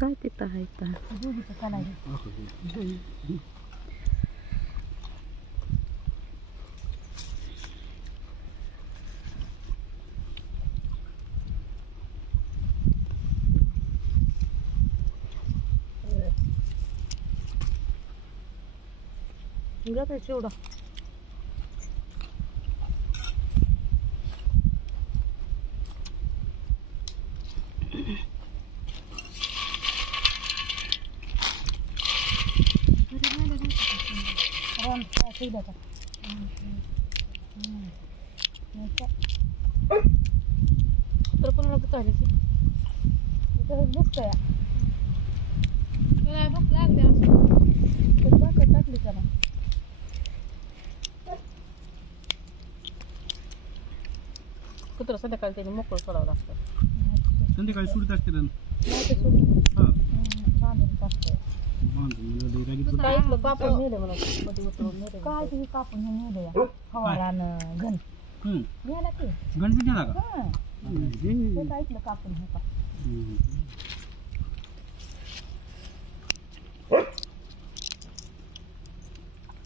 काय तिथं आहे का दोघीचं चालायचं. गप चिवडा राम काय ठेवलं का? तर कोणाला दुखायला इथं दुखतंय. तुला भूक लागते असं भाकर टाकली का ना? कुत्र संध्याकाळी त्याने मोकळं सोडावं लागतं. संध्याकाळी सुरत असते ना. नाही तर सोडून हा बांधून टाकतंय. काय इथलं कापून नेलं म्हणा मध्ये उतरून नेलं काय तुम्ही कापून हे नेलं या फवारानं घन नेला की गणपती झाला का? हा ते काय ऐकलं कापून हे का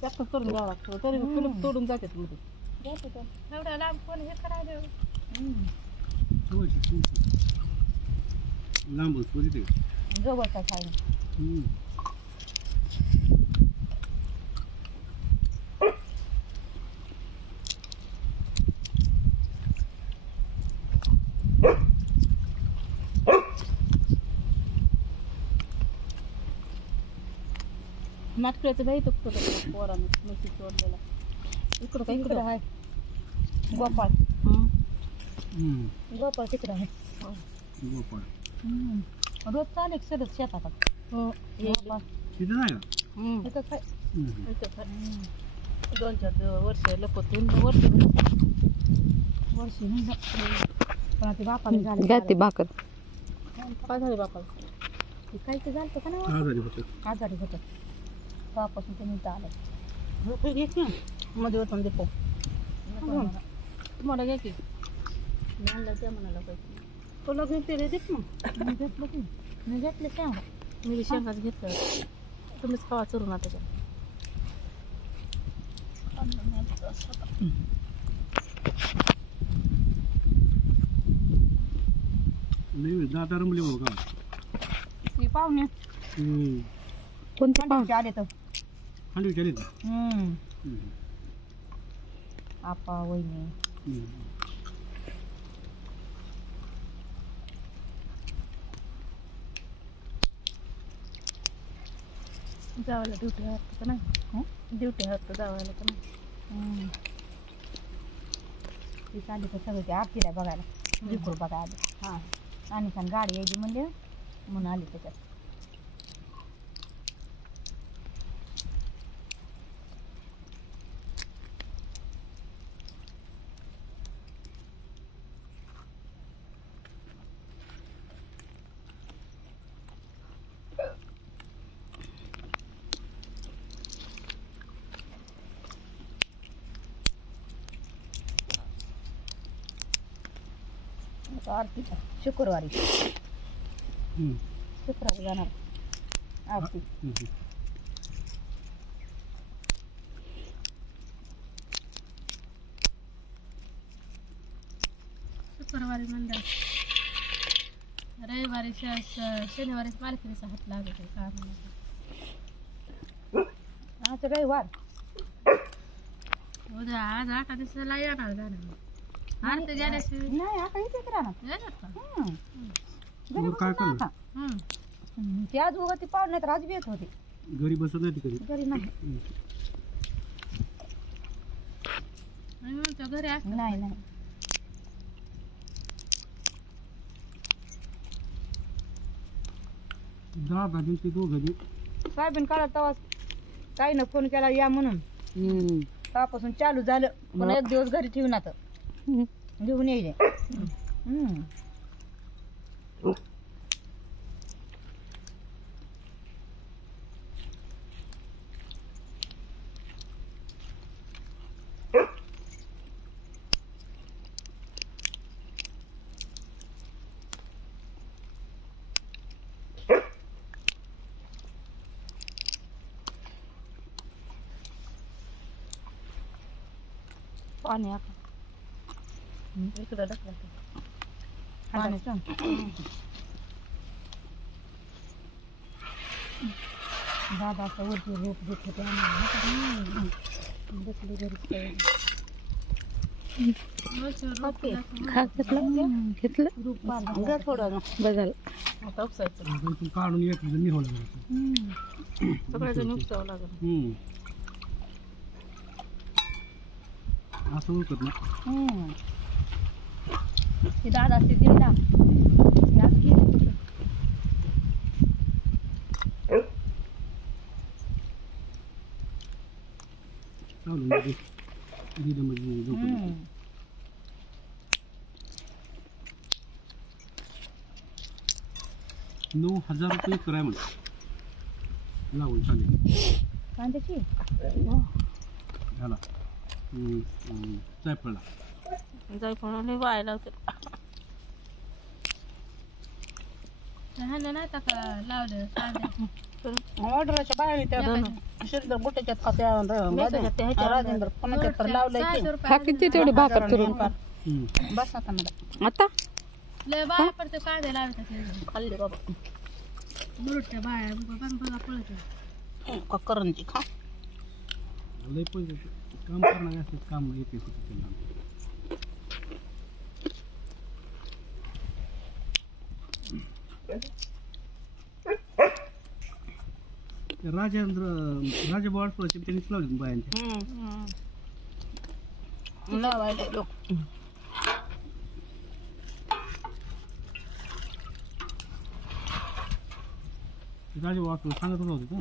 जास्त करून द्यावं लागतं तरी कुलूप तोडून जाते मध्ये जातं का? एवढ्या लांब कोण हे करायला लांब सोडी जवळचा खायला नाटकाचं बाई तो कुठं पोरानं म्हशी सोडलेला इकडं काय इकडं इकडं आहे गोपाळ गोपाळ तिकडं आहे रोज चालेल सगळं शेतात हो गोपाळ तिथं नाही का? इथं काय दोन चार वर्ष लपतून वर्ष वर्षी पण आता बापाला झालं गाती भाकर काय झाले बापाला काही ते झालं का ना आजारी होतं. आजारी होतं तेव्हापासून ते नीट आलं झोपे घे की मध्ये होता देपो तुम्हाला घ्या की आणलं त्या म्हणाला पाहिजे तुला घेते रे देत मग मी घेतलं की मी घेतलं सांग मी शेंगाच घेतलं तुम्हीच खावा चरून आता त्याच्यात नाही दाता रमले बघा. ती पाहुणे कोणते पाहुणे आले तर खांडी विचारली का? आपा वहिनी जावायला ड्युटी हरत का नाही ड्युटी हरत जावायला का नाही ती चालली तर सगळं ते आरतीला बघायला जिकूर बघायला आली हां आणि छान गाडी यायची म्हणजे म्हणून आली त्याच्यात आरतीचा शुक्रवारी जाणार आरती शुक्रवारी म्हणलं रविवारी शनिवारीच मालकीचा हात लागत आहे काम आज रविवार उद्या आज 8 दिवसाला येणार जाणार आरती गेल्याशिवाय नाही आता इथेच राहणार येणार का काय करणार? ते आज उगा ती पाहुणे तर आज येत होते घरी बसत नाही ती कधी. घरी नाही घरी असं नाही नाही दादा ते दोघं बी सोयाबीन काढत तेव्हा ताईनं फोन केला या म्हणून तेव्हापासून चालू झालं पण एक दिवस घरी ठेवून आता घेऊन यायचे पाणी आता इकडं ढकला ते. पाण्याचं. दादा असं वरती रोप देत होते आम्हाला. बसले घरी खा घेतलं रूप बांधा थोडं बदल आता उपसायचं आता इथून काढून एक निघावं लागेल. सगळ्याजण उपसावं लागेल. असं उरकत ना. ते दादा असते तिला चालू दिलं म्हणजे झोपलं. 9,000 रुपये एकर आहे म्हणा लावून चालेल. कांद्याची झाला जायफळला जायफळ वाया लावते. नाही टाका लावलं ऑर्डरच्या बाहेर त्या शिंदर बुट्याच्यात खात्या राजेंद्र कोणाच्या तर लावलंय किती तेवढी भाकर करून बस आता मला आता लय बाया पडते कांदे लावतात खाल्ले बाबा मुरट्या बाया बघा पळत का करंजी खा लय पैसे काम करणार असं काम येते त्यांना. राजा बाळाची त्यांनीच लावली बायांच्या. लावायला लोक राजा बाळ सांगत होते का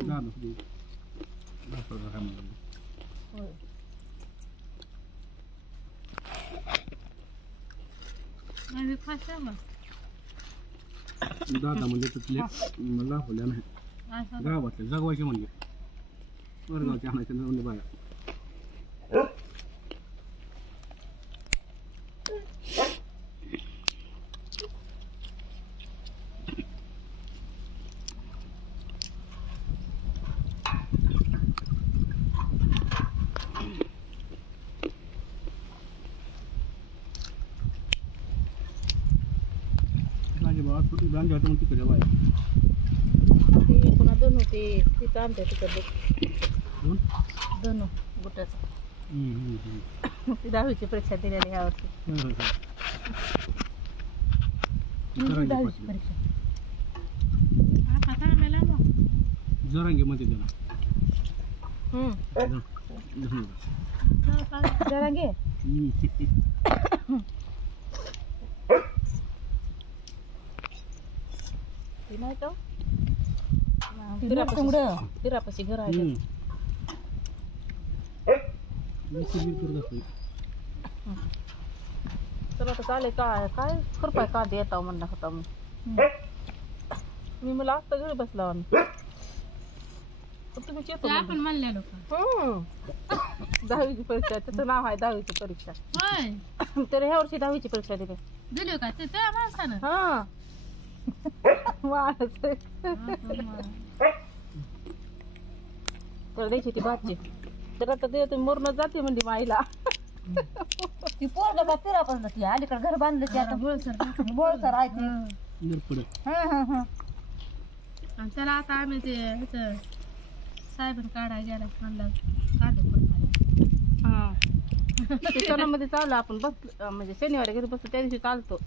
झालं काय म्हणलं. दादा म्हणजे तिथले मला दाखवल्या नाही गावातले जगवायचे म्हणजे वरगावचे आणायचे म्हणजे बाया. राजेबाबा छोटी ब्रांच होते म्हणून तिकडे बाया. ते पुन्हा दोन होते तिथं आमच्या तिकडे दोन गुट्याचं ती 10वीची परीक्षा दिलेली ह्या वर्षी. 10वीची परीक्षा आता थांबायला मग जरांगे मध्ये त्याला जरा घे ती नाही का तिरापाशी घर आहे. तर आता चालेल काय काय खुरपाय कांदे येताव म्हणला होता मग मी मला आत्ता घरी बसला आम्ही तुम्ही येतो आपण म्हणले लोक 10वीची परीक्षा त्याचं नाव आहे 10वीची परीक्षा तर ह्या वर्षी 10वीची परीक्षा दिली का ते त्या माणसानं. हा तर द्यायची ती भाजी तर आता ते मोरणं जाते म्हणजे माईला ती पोरग का तिरापासून ती अलीकडे घर बांधलं ते आता बोळसर आहे ते. आणि त्याला आता आम्ही ते ह्याचं साहेबन काढायला गेला म्हणलं कांदे खुरपायला. हा ते सणामध्ये चाललं आपण बस म्हणजे शनिवारी घरी बसतो त्या दिवशी चालतो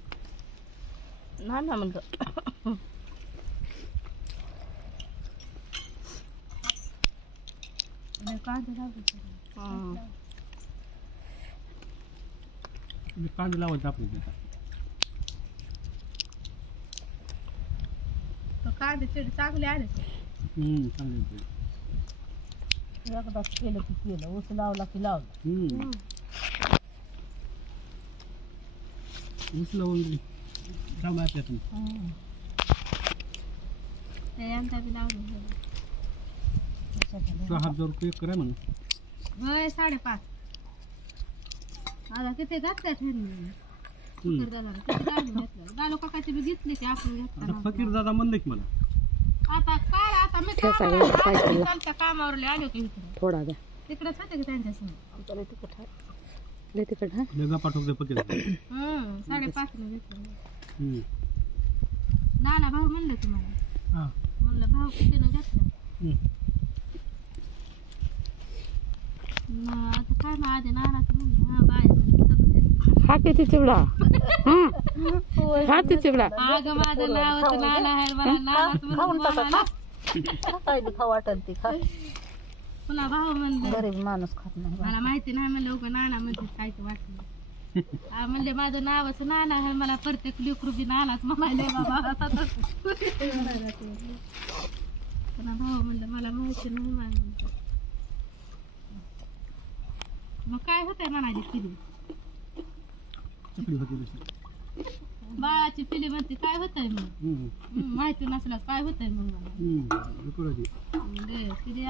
नाही ना म्हणलं. कांदे कांदे लावायचे आपले कांदे चांगले आले चांगले एकदा केलं की केलं ऊस लावला की लावलं. ऊस लावून लावला त्यातून यांचा बी लावलं 6,000 रुपये एकर आहे म्हणून. होय 5.5 आता किती घातल्या गालो काकाची बी घेतली की आपण आता फकीर दादा म्हणलं की मला आता काय आता मी कामावरले आलो की थोडा द्या तिकडेच होते की त्यांच्या संग तिकट लय तिकड हा लगा पाठवते पकेल 5:30 घेतलं नाना भाऊ म्हणलं तुम्हाला हा म्हणलं भाऊ कितीनं घेतला आता काय मग आधी नानाचं म्हणलं हा बाय म्हणलं सगळं हा किती चिवडा हा ते चिवडा अगं माझं नावच नाना आहे मला नानाच म्हणलं काय खाऊ वाटल ती खा पुन्हा भाऊ म्हणलं गरीब माणूस खात नाही मला माहिती नाही म्हणलं उगा नाना म्हणजे काय ते वाटलं म्हणले माझं नावच नाना आहे मला प्रत्येक लेकरू बी नानाच म्हणाले बाबा पुन्हा भाऊ म्हणलं मला माहिती नाही म्हणलं मग काय होतंय म्हणाली पिली चकली होती तशी बाळाची पिली म्हणते काय होतंय मग माहिती नसल्यास काय होतंय मग मला पिली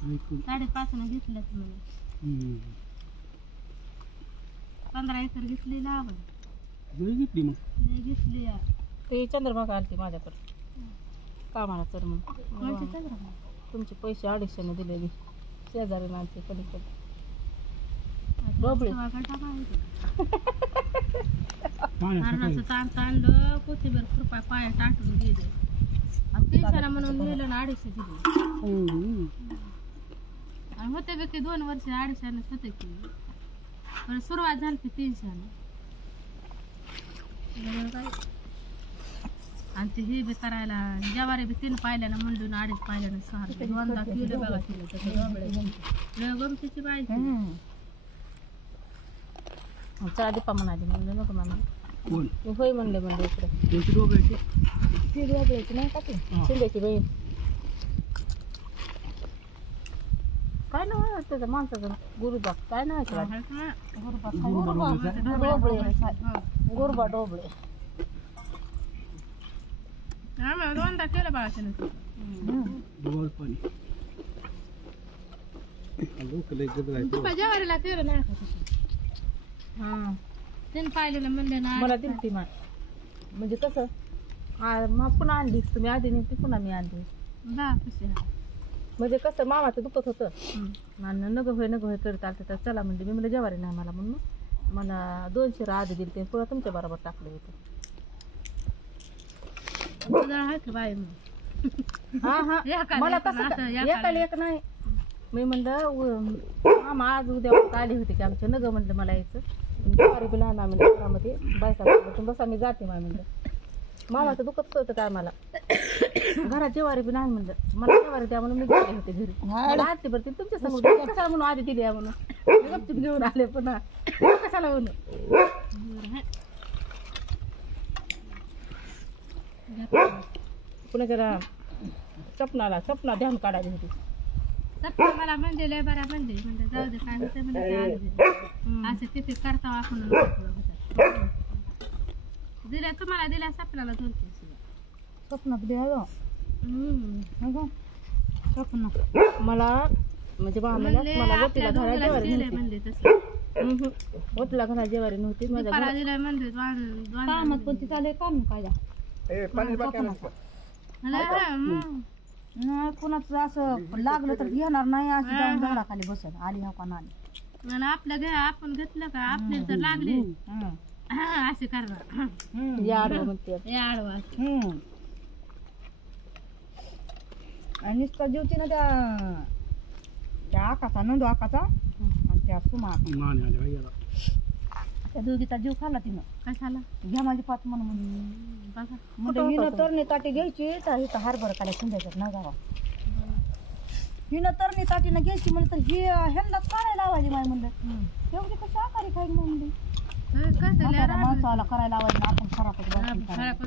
5:30 घेतलं तुम्ही 15 एकर घेतली लावण घेतली मग घेतली ते चंद्रभागा आलती माझ्याकडे कामाला तर मग कोणची चंद्रभागा? तुमचे पैसे 250 दिलेले शेजारी माणसे पलीकडे डोबळे हरणाचं ताण आणलं कोथिंबीर खुरपा पाया टाकून गेले आणि तीनशेला म्हणून नेलं ना 250 दिले आणि होते बी ते 2 वर्ष 250 होते की पण सुरुवात झाली की 300 आणि ते हे बी करायला ज्वारी बी 3 पाहिल्यानं म्हणून 2.5 पाहिल्यानं 6 दोनदा केलं बघा केलं तसं गमतीची बायची चला दीपा म्हणाली म्हणलं नको मामा कोण मी होय म्हणले इकडे कोणती डोब्याची ती डोबळ्याची नाही का ती शिंद्याची बहीण काय नाव आहे त्याचं माणसाचं गुरुबा काय नाव आहे गुरुबा डोबळे दोनदा केलं बाळा डोबावर पाणी लोक लय गदर आहे ज्वारीला केलं नाही हां 3 पाहिलेलं म्हणले ना मला दिली ती म्हणजे कसं मग पुन्हा आणली तुम्ही आधी नाही ती पुन्हा मी आणली कशी म्हणजे कसं मामाचं दुखत होतं आणि नग होय करत आलं तर चला म्हणजे मी मला जेवारी नाही मला म्हणून मला 200 आधी दिली ते पुन्हा तुमच्या बरोबर टाकले होते बाय हा हा मला तसं एकाला एक नाही मी म्हणलं मामा आज उद्या आली होती की आमच्या नग म्हणलं मला यायचं जेवारी बी लहान म्हणलं घरामध्ये बायसा बसा मी जाते माय म्हणलं मामाचं दुखत होतं काय मला घरात जेवारी बी नाही म्हणलं मला जेवारी द्या म्हणून मी गेले होते घरी आरती बरं तुमच्या समोर कशाला म्हणून आधी दिली आहे म्हणून गपचूप घेऊन आले पुन्हा कशाला म्हणून पुन्हा त्याला सपना ध्यान काढायची होती मला म्हणले लय बरा म्हणले म्हणजे जाऊ दे काय होते म्हणजे असं तिथे करता आपण दिल्या तुम्हाला दिल्या सपनाला 2 स्वप्नात द्या स्वप्न मला म्हणजे मला ओटीला घरा जेवारी नव्हती ओटीला घरा जेवारी नव्हती माझ्या दिल्या म्हणले कामात कोणती चालू काम काय नाही कुणाचं असं लागलं तर घेणार नाही असं जाऊन झाडाखाली बसत आली हा कोण आली आणि आपलं आपण घेतलं का आपल्याला जर लागले असे करणार या आडवं म्हणते आडवा आणि नुसता जीवती ना त्या आकाचा नंदू आकाचा आणि त्या सुमा त्या दोघीचा जीव खाल्ला तिनं कशाला घ्या माझी पाच म्हणून म्हणजे हिनं तरणी ताटी घ्यायची तर इथं हरभर काढायला समजायच्यात ना गावा हिनं तरणी ताटीनं घ्यायची म्हणलं तर ही ह्यांना काढायला लावायची माय म्हणलं तेवढी कशी आकारी खायची म्हणली माणसाला करायला लावायची आपण खराब